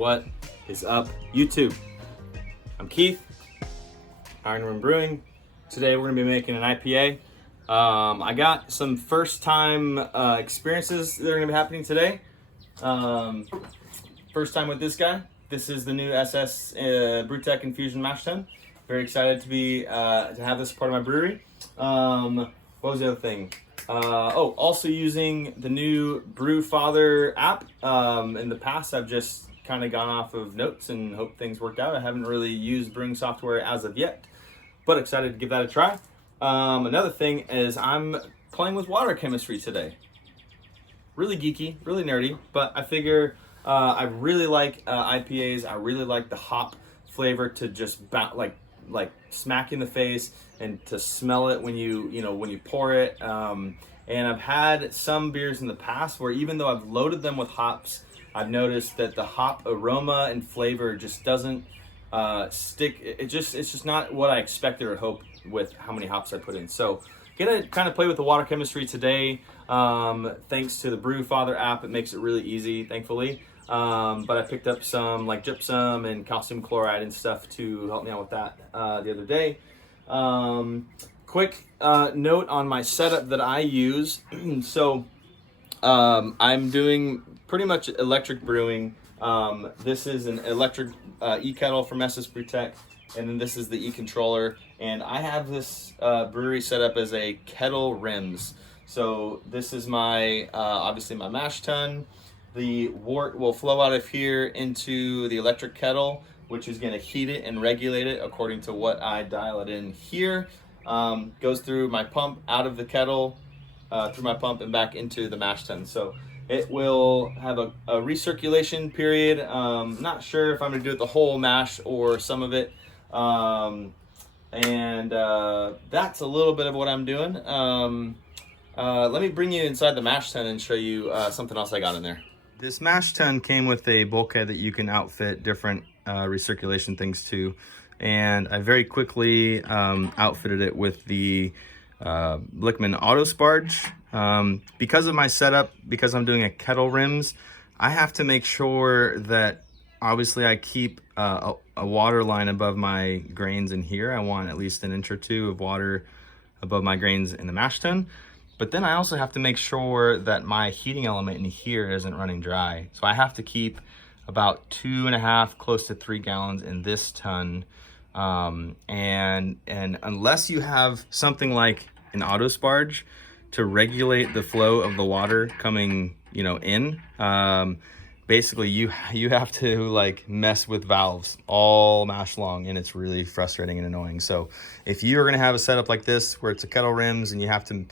What is up, YouTube? I'm Keith, Iron Room Brewing. Today we're gonna be making an IPA. I got some first time experiences that are gonna be happening today. First time with this guy. This is the new SS Brewtech Infusion Mash Tun. Very excited to be to have this part of my brewery. What was the other thing? Also using the new Brew app. In the past, I've just kind of gone off of notes and hope things worked out. I haven't really used brewing software as of yet, but excited to give that a try. Another thing is I'm playing with water chemistry today. Really geeky, really nerdy, but I figure I really like IPAs. I really like the hop flavor to just like smack you in the face and to smell it when you pour it. And I've had some beers in the past where even though I've loaded them with hops, I've noticed that the hop aroma and flavor just doesn't stick. It's just not what I expected or hoped with how many hops I put in. So gonna kind of play with the water chemistry today. Thanks to the Brew app, it makes it really easy, thankfully. But I picked up some like gypsum and calcium chloride and stuff to help me out with that the other day. Quick note on my setup that I use. So I'm doing pretty much electric brewing. This is an electric e-kettle from SS Brewtech, and then this is the e-controller. And I have this brewery set up as a kettle rims. So this is my obviously my mash tun. The wort will flow out of here into the electric kettle, which is going to heat it and regulate it according to what I dial it in here. Goes through my pump, out of the kettle, through my pump and back into the mash tun. So it will have a recirculation period. Not sure if I'm going to do it the whole mash or some of it. That's a little bit of what I'm doing. Let me bring you inside the mash tun and show you something else I got in there. This mash tun came with a bulkhead that you can outfit different recirculation things to, and I very quickly outfitted it with the Blickman Auto Sparge. Because of my setup, because I'm doing a kettle rims, I have to make sure that obviously I keep a water line above my grains in here. I want at least an inch or two of water above my grains in the mash tun. But then I also have to make sure that my heating element in here isn't running dry. So I have to keep about 2.5, close to 3 gallons in this tun. And unless you have something like an auto sparge to regulate the flow of the water coming, in, basically you have to like mess with valves all mash long, and it's really frustrating and annoying. So if you're gonna have a setup like this where it's a kettle rims and you have to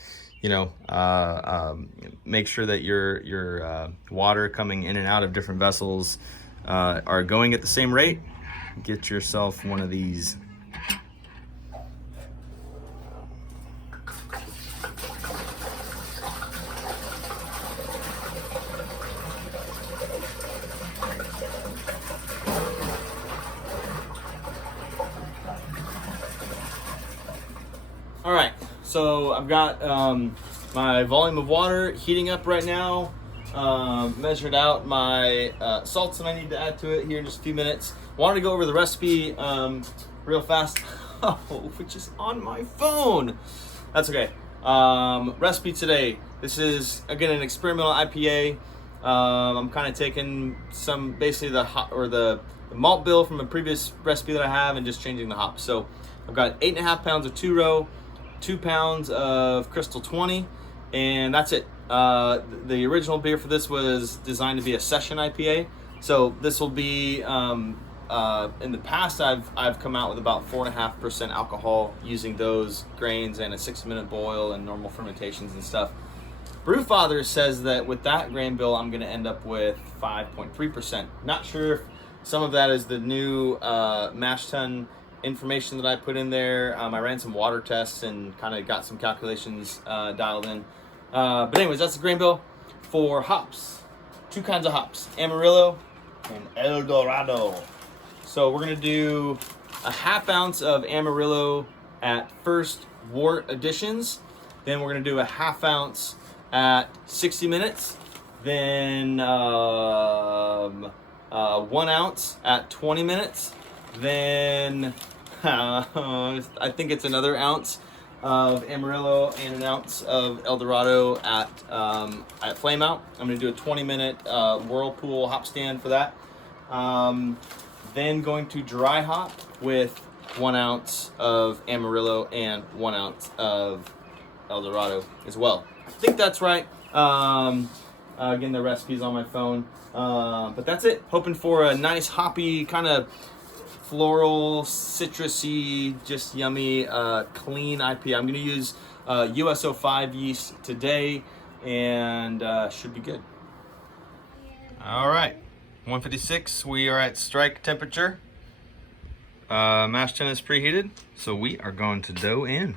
make sure that your water coming in and out of different vessels are going at the same rate, get yourself one of these. All right, so I've got my volume of water heating up right now. Measured out my salts that I need to add to it here in just a few minutes. Wanted to go over the recipe real fast, which is on my phone. That's okay. Recipe today. This is again an experimental IPA. I'm kind of taking some basically the malt bill from a previous recipe that I have and just changing the hops. So I've got 8.5 pounds of 2-row, 2 pounds of Crystal 20, and that's it. The original beer for this was designed to be a session IPA. So this will be, in the past I've come out with about 4.5% alcohol using those grains and a 6-minute boil and normal fermentations and stuff. Brewfather says that with that grain bill, I'm gonna end up with 5.3%. Not sure if some of that is the new mash tun information that I put in there. I ran some water tests and kind of got some calculations dialed in. But anyways, that's the grain bill. For hops, 2 kinds of hops, Amarillo and El Dorado. So we're gonna do a 1/2 ounce of Amarillo at first wort additions. Then we're gonna do a 1/2 ounce at 60 minutes. Then 1 ounce at 20 minutes. Then I think it's another ounce of Amarillo and an ounce of El Dorado at flame out. I'm gonna do a 20-minute whirlpool hop stand for that. Then going to dry hop with 1 ounce of Amarillo and 1 ounce of El Dorado as well. I think that's right. Again, the recipe's on my phone. But that's it. Hoping for a nice hoppy, kind of floral, citrusy, just yummy, clean IPA. I'm going to use USO5 yeast today, and should be good. All right, 156. We are at strike temperature. Mash tun is preheated, so we are going to dough in.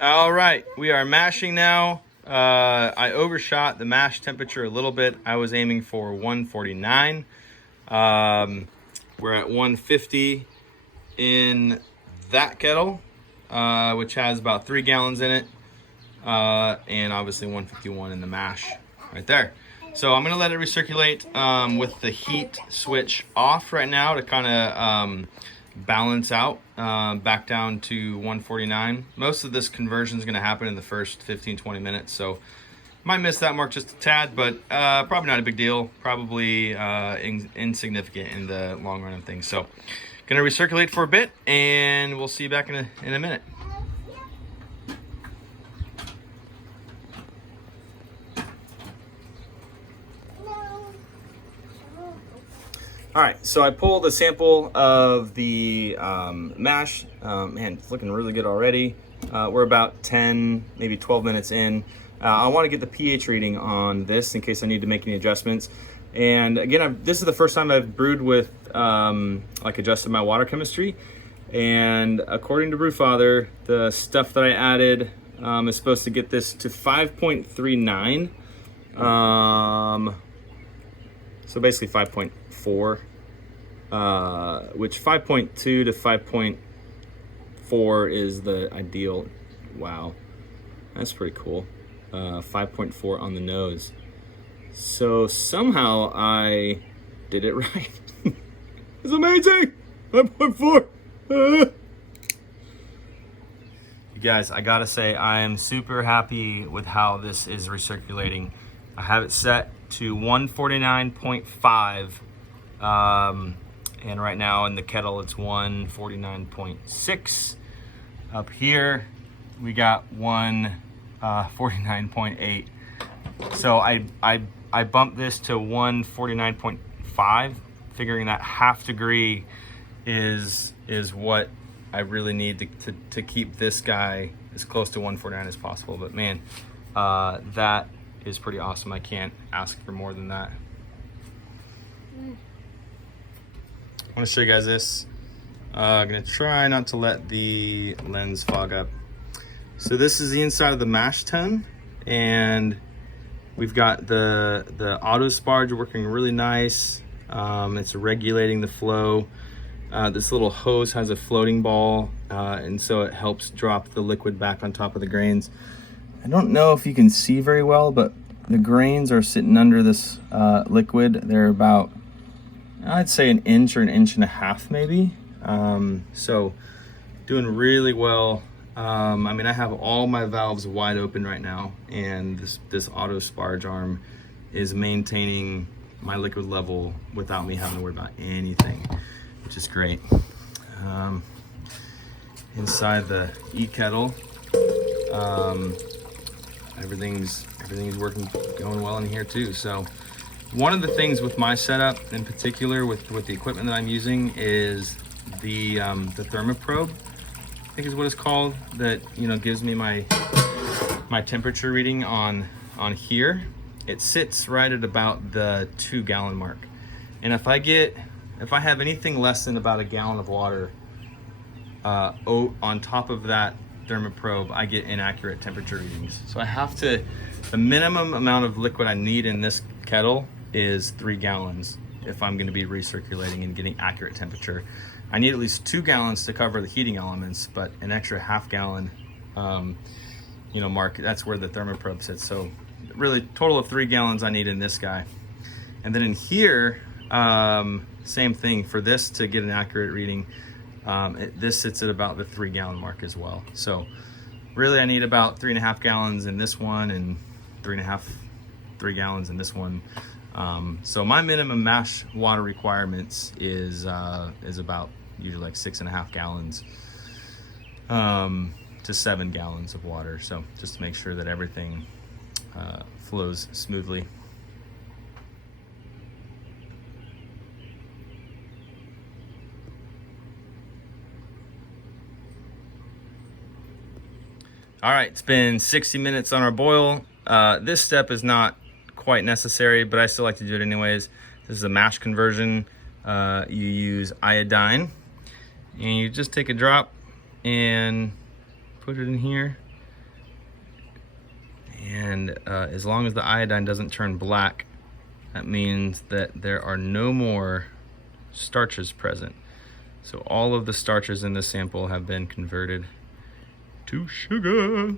All right, we are mashing now. I overshot the mash temperature a little bit. I was aiming for 149. We're at 150 in that kettle, which has about 3 gallons in it, and obviously 151 in the mash right there. So I'm gonna let it recirculate with the heat switch off right now to kind of balance out back down to 149. Most of this conversion is going to happen in the first 15-20 minutes, so might miss that mark just a tad, but probably not a big deal, probably insignificant in the long run of things. So gonna recirculate for a bit, and we'll see you back in a minute. All right, so I pulled a sample of the mash. Man, it's looking really good already. We're about 10, maybe 12 minutes in. I want to get the pH reading on this in case I need to make any adjustments. And again, this is the first time I've brewed with, like, adjusted my water chemistry. And according to Brewfather, the stuff that I added is supposed to get this to 5.39. So basically 5.4, which 5.2 to 5.4 is the ideal. Wow, that's pretty cool. 5.4 on the nose. So somehow I did it right. It's amazing. 5.4. You guys, I gotta say, I am super happy with how this is recirculating. I have it set to 149.5, and right now in the kettle it's 149.6. Up here we got 149.8. So I bumped this to 149.5, figuring that half degree is what I really need to keep this guy as close to 149 as possible. But man, that is pretty awesome. I can't ask for more than that. I want to show you guys this. I'm gonna try not to let the lens fog up. So this is the inside of the mash tun, and we've got the auto sparge working really nice. It's regulating the flow. This little hose has a floating ball, and so it helps drop the liquid back on top of the grains. I don't know if you can see very well, but the grains are sitting under this liquid. They're about, I'd say, an inch or an inch and a half maybe. So doing really well. I mean, I have all my valves wide open right now, and this auto sparge arm is maintaining my liquid level without me having to worry about anything, which is great. Inside the kettle, everything's working, going well in here too. So one of the things with my setup in particular with the equipment that I'm using is the thermoprobe, I think is what it's called, that gives me my temperature reading on here. It sits right at about the 2 gallon mark, and if I have anything less than about a gallon of water on top of that thermoprobe, I get inaccurate temperature readings. So I have to, the minimum amount of liquid I need in this kettle is 3 gallons if I'm going to be recirculating and getting accurate temperature. I need at least 2 gallons to cover the heating elements, but an extra half gallon mark, that's where the thermoprobe sits. So really total of 3 gallons I need in this guy. And then in here, same thing, for this to get an accurate reading, this sits at about the 3 gallon mark as well. So really I need about 3.5 gallons in this one and 3 gallons in this one. So my minimum mash water requirements is about usually like 6.5 gallons to 7 gallons of water. So just to make sure that everything flows smoothly. All right, it's been 60 minutes on our boil. This step is not quite necessary, but I still like to do it anyways. This is a mash conversion. You use iodine, and you just take a drop and put it in here. And as long as the iodine doesn't turn black, that means that there are no more starches present. So all of the starches in this sample have been converted to sugar.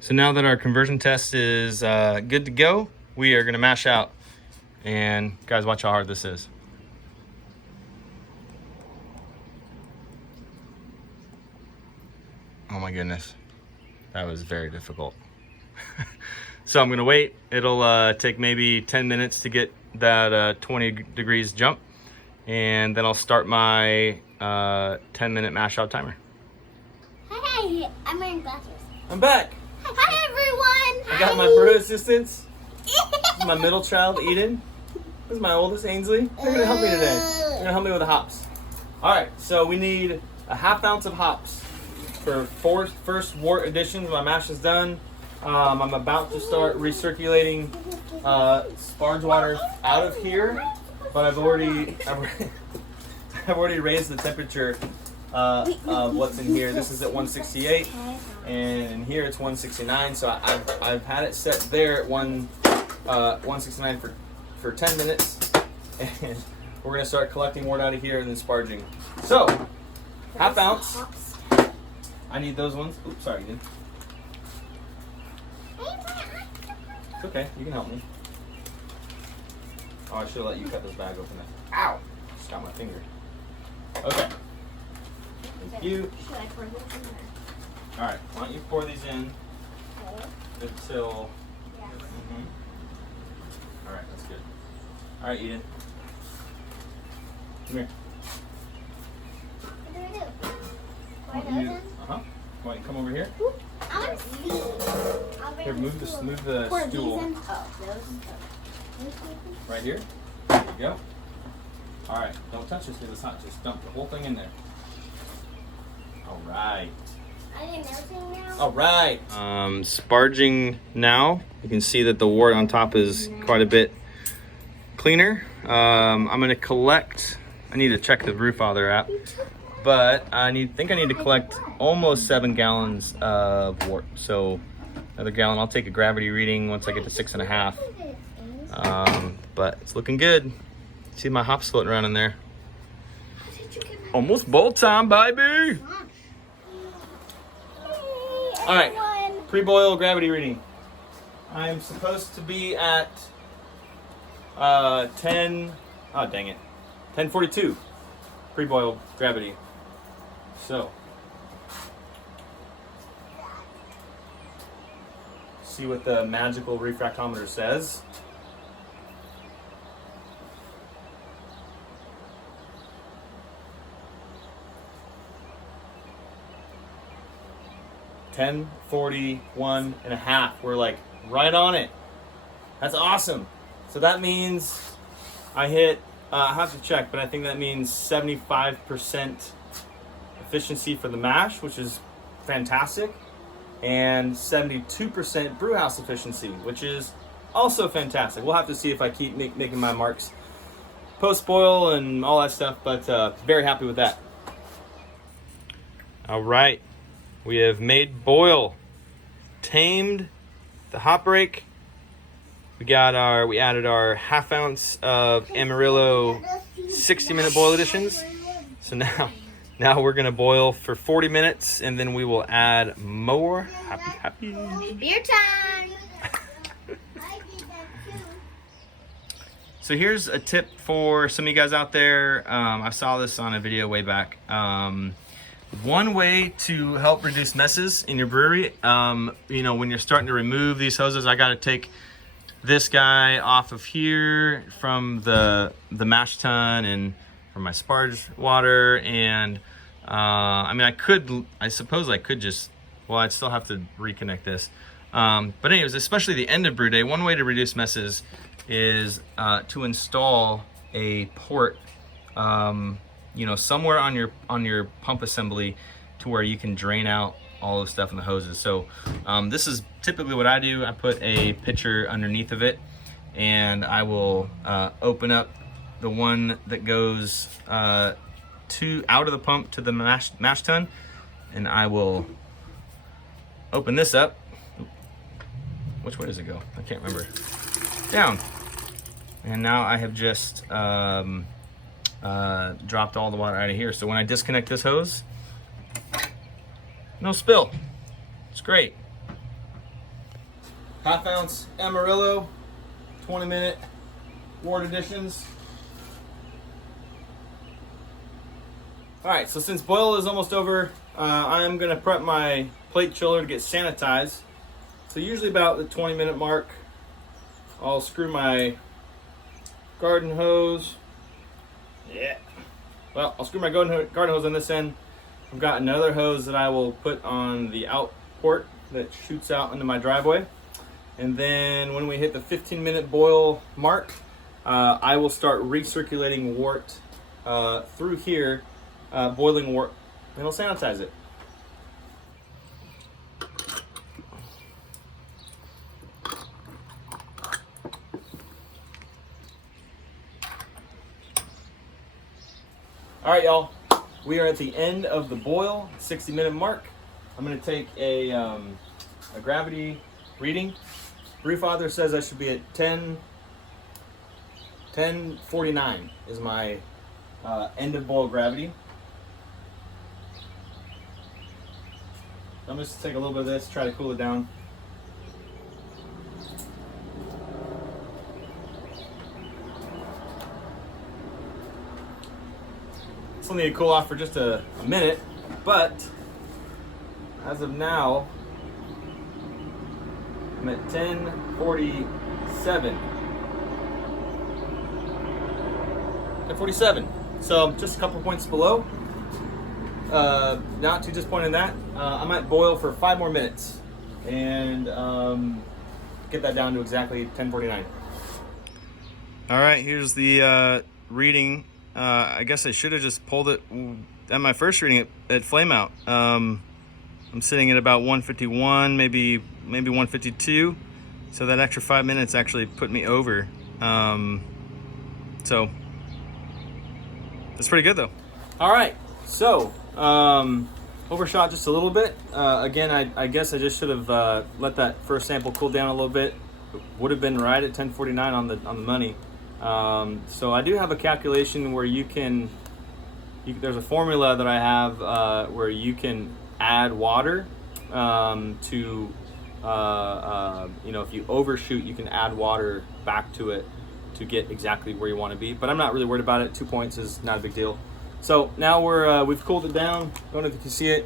So now that our conversion test is good to go, we are gonna mash out. And guys, watch how hard this is. Oh my goodness, that was very difficult. So I'm gonna wait. It'll take maybe 10 minutes to get that 20 degrees jump, and then I'll start my 10-minute mash out timer. Hi, I'm wearing glasses. I'm back. Hi everyone. I got my brew assistants. This is my middle child, Eden. This is my oldest, Ainsley. They're gonna help me today. They're gonna help me with the hops. All right, so we need a ½ ounce of hops for first wort additions. My mash is done. I'm about to start recirculating sparge water out of here, but I've already raised the temperature of what's in here. This is at 168, and in here it's 169. So I've had it set there at 169 for 10 minutes, and we're gonna start collecting wort out of here and then sparging. So ½ ounce. I need those ones. Oops, sorry, dude. It's okay, you can help me. Oh, I should have let you cut this bag open. Ow! Just got my finger. Okay. Thank you. Should I pour this in there? Alright, why don't you pour these in until... Yeah. Alright, that's good. Alright, Eden. Come here. What do I do? Pour Why don't you, those in? why don't you come over here? I want to see. I'll bring Here, move the pour stool. these in. Oh, those. Right here. There you go. Alright, don't touch this because it's hot. Just dump the whole thing in there. Alright. I didn't everything now. Alright. Sparging now. You can see that the wort on top is quite a bit cleaner. I'm going to collect, I need to check the brew father app, but I think I need to collect almost 7 gallons of wort. So another gallon. I'll take a gravity reading once I get to 6.5. But it's looking good. See my hops floating around in there. Almost bowl time, baby. All right, pre-boil gravity reading. I'm supposed to be at 10:42 pre-boil gravity. So see what the magical refractometer says. 10:41 and a half. We're like right on it. That's awesome. So that means I hit, I have to check, but I think that means 75% efficiency for the mash, which is fantastic, and 72% brew house efficiency, which is also fantastic. We'll have to see if I keep making my marks post boil and all that stuff, but very happy with that. All right, we have made boil, tamed the hop break. We added our half ounce of Amarillo 60-minute boil additions. So now we're gonna boil for 40 minutes, and then we will add more. Happy. Beer time. So here's a tip for some of you guys out there. I saw this on a video way back. One way to help reduce messes in your brewery, you know, when you're starting to remove these hoses, I got to take this guy off of here from the mash tun and from my sparge water, and I mean, I suppose I could just, well, I'd still have to reconnect this. But anyways, especially the end of brew day, one way to reduce messes is to install a port, you know, somewhere on your pump assembly to where you can drain out all the stuff in the hoses. So this is typically what I do. I put a pitcher underneath of it, and I will open up the one that goes out of the pump to the mash tun, and I will open this up. Which way does it go? I can't remember. Down. And now I have just dropped all the water out of here. So when I disconnect this hose, no spill. It's great. Half ounce Amarillo, 20-minute wort additions. All right, so since boil is almost over, I'm gonna prep my plate chiller to get sanitized. So usually about the 20-minute mark, I'll screw my garden hose. Yeah. Well, I'll screw my garden hose on this end. I've got another hose that I will put on the out port that shoots out into my driveway. And then when we hit the 15-minute boil mark, I will start recirculating wort through here, boiling wort, and it'll sanitize it. All right, y'all, we are at the end of the boil, 60-minute mark. I'm gonna take a gravity reading. Brewfather says I should be at 1049 is my end of boil gravity. I'm just take a little bit of this, try to cool it down. It's only to cool off for just a minute, but as of now, I'm at 1047. 1047. So just a couple points below. Not too disappointed in that. I might boil for 5 more minutes and get that down to exactly 1049. All right, here's the reading. I guess I should have just pulled it at my first reading at flame out. I'm sitting at about 151, maybe 152. So that extra 5 minutes actually put me over. So that's pretty good though. All right, so overshot just a little bit. Again, I guess I just should have let that first sample cool down a little bit. Would have been right at 1049 on the money. So I do have a calculation where there's a formula that I have where you can add water to, you know, if you overshoot, you can add water back to it to get exactly where you want to be. But I'm not really worried about it. 2 points is not a big deal. So now we've cooled it down. Don't know if you can see it.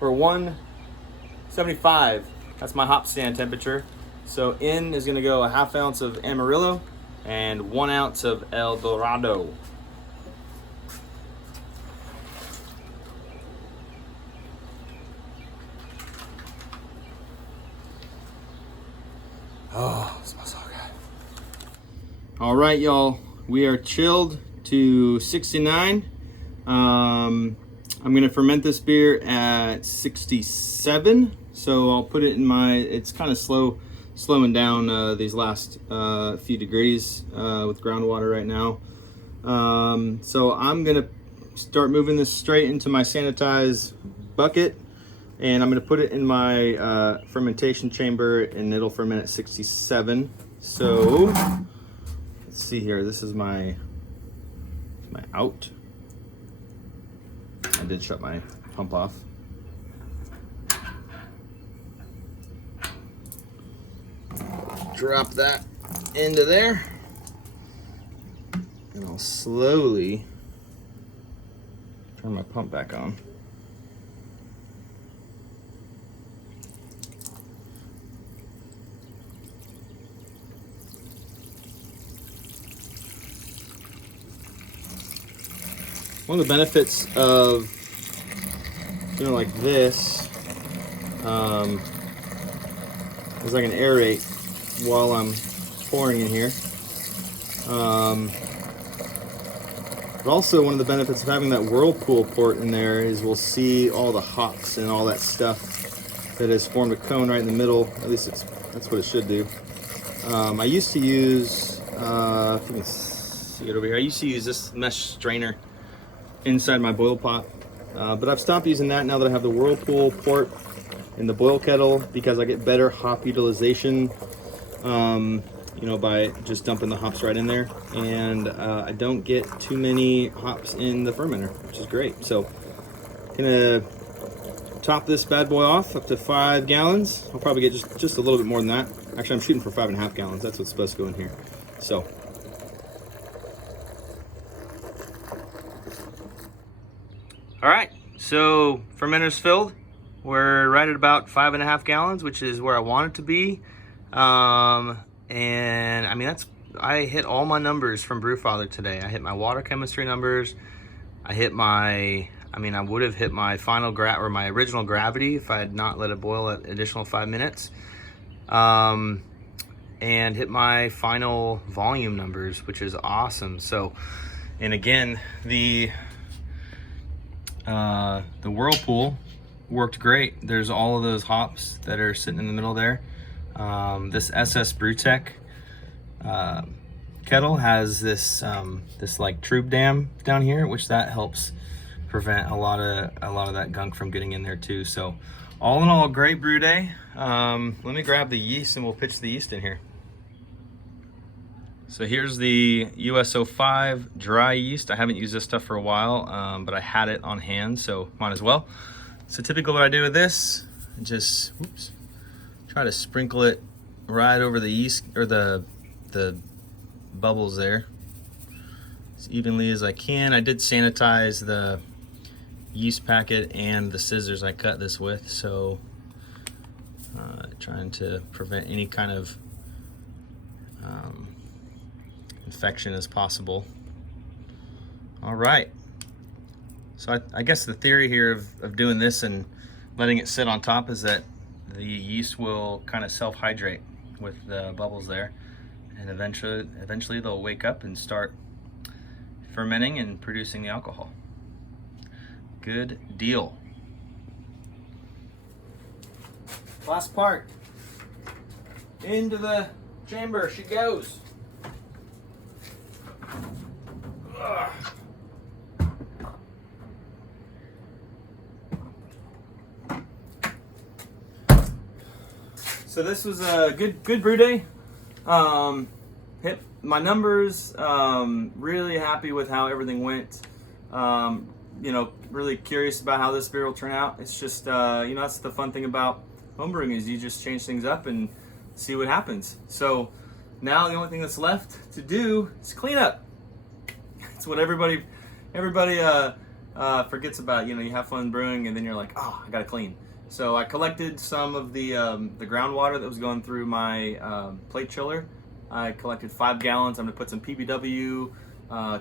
We're 175. That's my hop stand temperature. So in is going to go a half ounce of Amarillo and 1 ounce of El Dorado. Oh, it smells so good. All right, y'all. We are chilled to 69. I'm gonna ferment this beer at 67. So I'll put it in my, it's kind of slowing down these last few degrees with groundwater right now. So I'm gonna start moving this straight into my sanitized bucket, and I'm gonna put it in my fermentation chamber, and it'll ferment at 67. So let's see here. This is my out. I did shut my pump off. Drop that into there, and I'll slowly turn my pump back on. One of the benefits of doing like this is I can aerate while I'm pouring in here. But also one of the benefits of having that whirlpool port in there is we'll see all the hops and all that stuff that has formed a cone right in the middle. At least that's what it should do. I used to use, if you can see it over here, I used to use this mesh strainer inside my boil pot. But I've stopped using that now that I have the whirlpool port in the boil kettle, because I get better hop utilization, you know, by just dumping the hops right in there. And I don't get too many hops in the fermenter, which is great. So gonna top this bad boy off up to 5 gallons. I'll probably get just a little bit more than that. Actually, I'm shooting for 5.5 gallons. That's what's supposed to go in here. So all right, so fermenter's filled. We're right at about 5.5 gallons, which is where I want it to be. And I mean, I hit all my numbers from Brewfather today. I hit my water chemistry numbers. I would have hit my final my original gravity if I had not let it boil an additional 5 minutes. And hit my final volume numbers, which is awesome. So, and again, the whirlpool worked great. There's all of those hops that are sitting in the middle there. This SS Brewtech kettle has this like trube dam down here, which that helps prevent a lot of that gunk from getting in there too. So all in all, great brew day. Let me grab the yeast and we'll pitch the yeast in here. So here's the US-05 dry yeast. I haven't used this stuff for a while, but I had it on hand, so might as well. So typically what I do with this, just try to sprinkle it right over the yeast, or the bubbles there, as evenly as I can. I did sanitize the yeast packet and the scissors I cut this with, so trying to prevent any kind of infection as possible. All right, so I guess the theory here of doing this and letting it sit on top is that the yeast will kind of self-hydrate with the bubbles there, and eventually they'll wake up and start fermenting and producing the alcohol. Good deal. Last part. Into the chamber she goes. Ugh. So this was a good brew day. Hit my numbers. Really happy with how everything went. You know, really curious about how this beer will turn out. It's just, you know, that's the fun thing about homebrewing, is you just change things up and see what happens. So now the only thing that's left to do is clean up. It's what everybody forgets about. You know, you have fun brewing and then you're like, oh, I gotta clean. So I collected some of the groundwater that was going through my plate chiller. I collected 5 gallons. I'm gonna put some PBW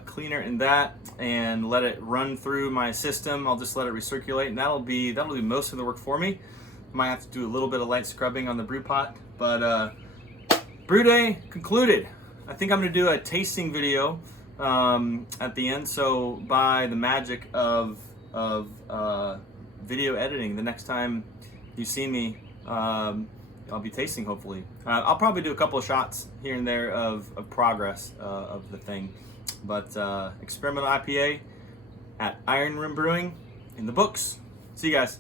cleaner in that and let it run through my system. I'll just let it recirculate, and that'll do most of the work for me. Might have to do a little bit of light scrubbing on the brew pot, but brew day concluded. I think I'm gonna do a tasting video at the end. So by the magic of video editing, the next time you see me, I'll be tasting hopefully. I'll probably do a couple of shots here and there of progress of the thing. But Experimental IPA at Iron Rim Brewing in the books. See you guys.